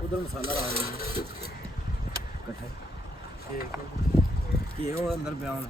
उधर मसाला रहा है इकट्ठे ये वो अंदर बयान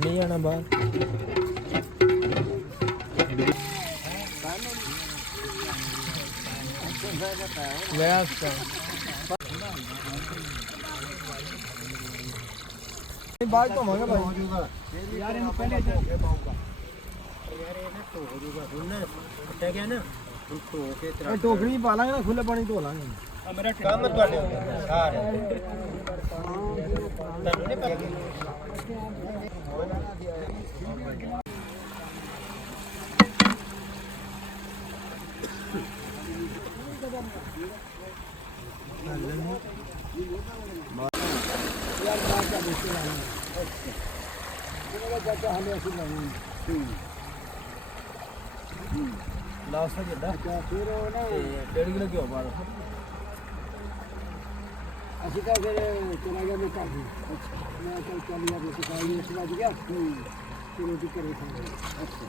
नहीं आना बाहर बात तो मांगा भाई यार इन्हें पहले धो पाऊंगा यार ये ना तो हो जाएगा सुनना क्या क्या ना तो के तरह टोकरी पा लांगे ना खुले पानी धो लांगे मेरा काम मत बाटे सारे तब नहीं पाएगी यार बात का देखते हैं मेरा चाचा हमें ऐसे नहीं लास्ट तक इधर क्या फिर ना 1.5 किलो क्यों मारो ऐसे का फिर चला गया मैं काफी अच्छा मैं कल चल गया तो खाई इस बात क्या फिर रोटी करे खाए अच्छा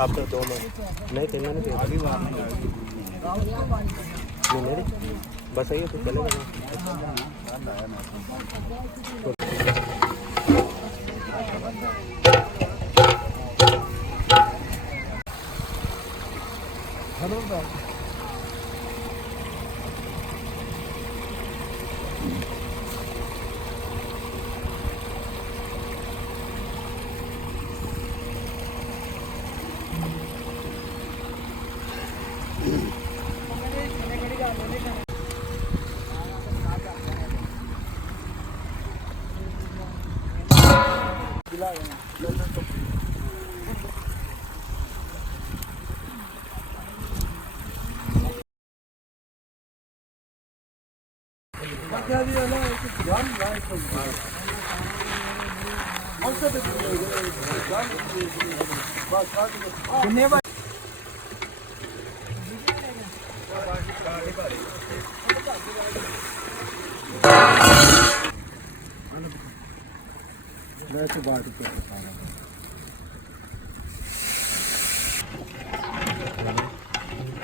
आप तो दोनों नहीं तीनों ने अभी बाहर नहीं मेरे बस आइए तो चले गए हेलो क्या दिया ना जान लाइक कितने बार मैं तो बात कर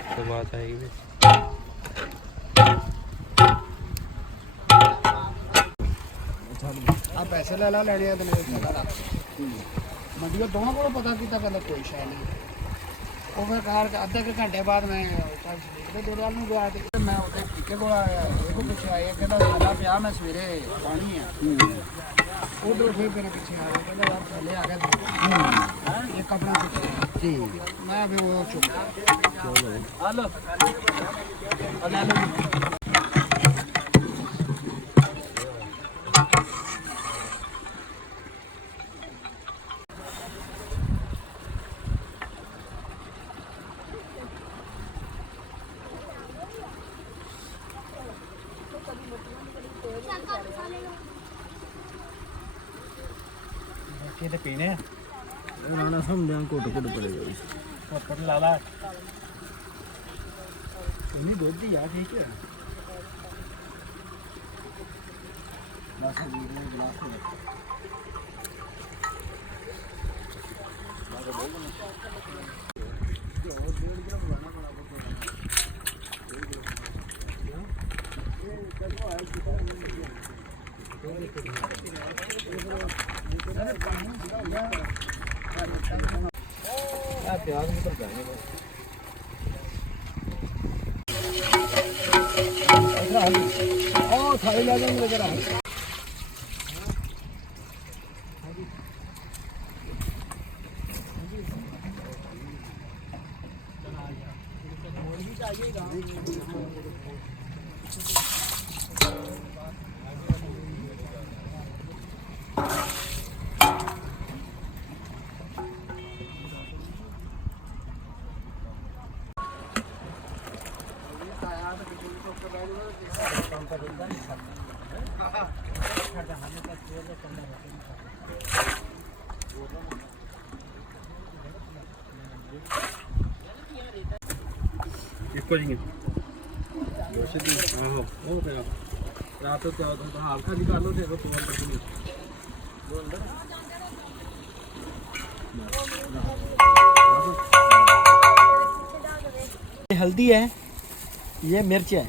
तो बात आएगी आप पैसे ले ला लेने तो नहीं मंडियों दोनों को पता किया पहले कोई शायद नहीं वो फिर कार अद्धे के घंटे बाद मैं गुरुवाल में गया मैं उसे टीके को आया एक पीछे आया कहता मेरा पिया मैं सवेरे पानी है उधर फिर मेरे पीछे आ गया कहता यार पहले आ गया एक कपड़ा जी मैं भी वो चुप हेलो ये तो पीने राणा समझा कोट पड़ेगा कोट लाला नहीं दूध दी यार ठीक है प्याज में तो जाने ओ थाली ला देंगे लेकर आ ਇੱਕੋ ਜਿਹੀ ਆਹੋ ਉਹ ਪਿਆ ਰਾਤ ਤੋਂ ਤਾਂ ਹਲਕਾ ਜੀ ਕਰ ਲਓ ਤੇ ਉਹ ਤੋਂ ਅੰਦਰ ये हल्दी है, ये मिर्च है,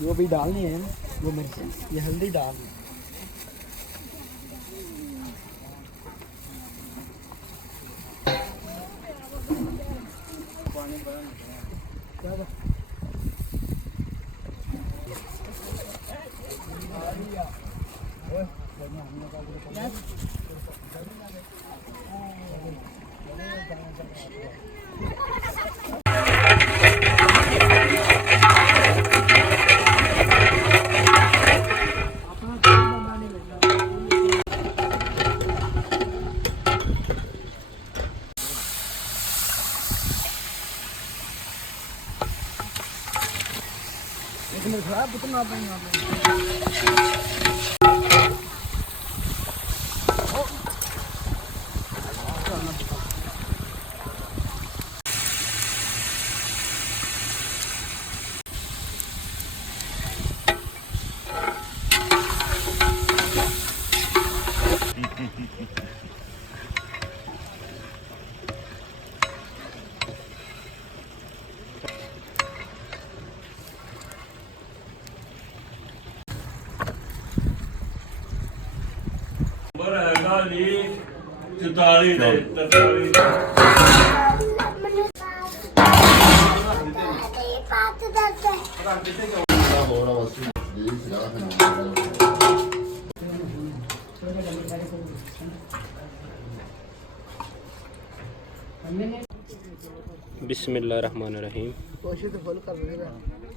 जो भी डालनी है वो मिर्च है, ये हल्दी डालनी है। ਨੰਬਰ ਹੈਗਾ ਜੀ 44 ਦੇ 43 बिस्मिल्लाहिर्रहमानिर्रहीम। कोशिश तो फुल कर रहे हैं।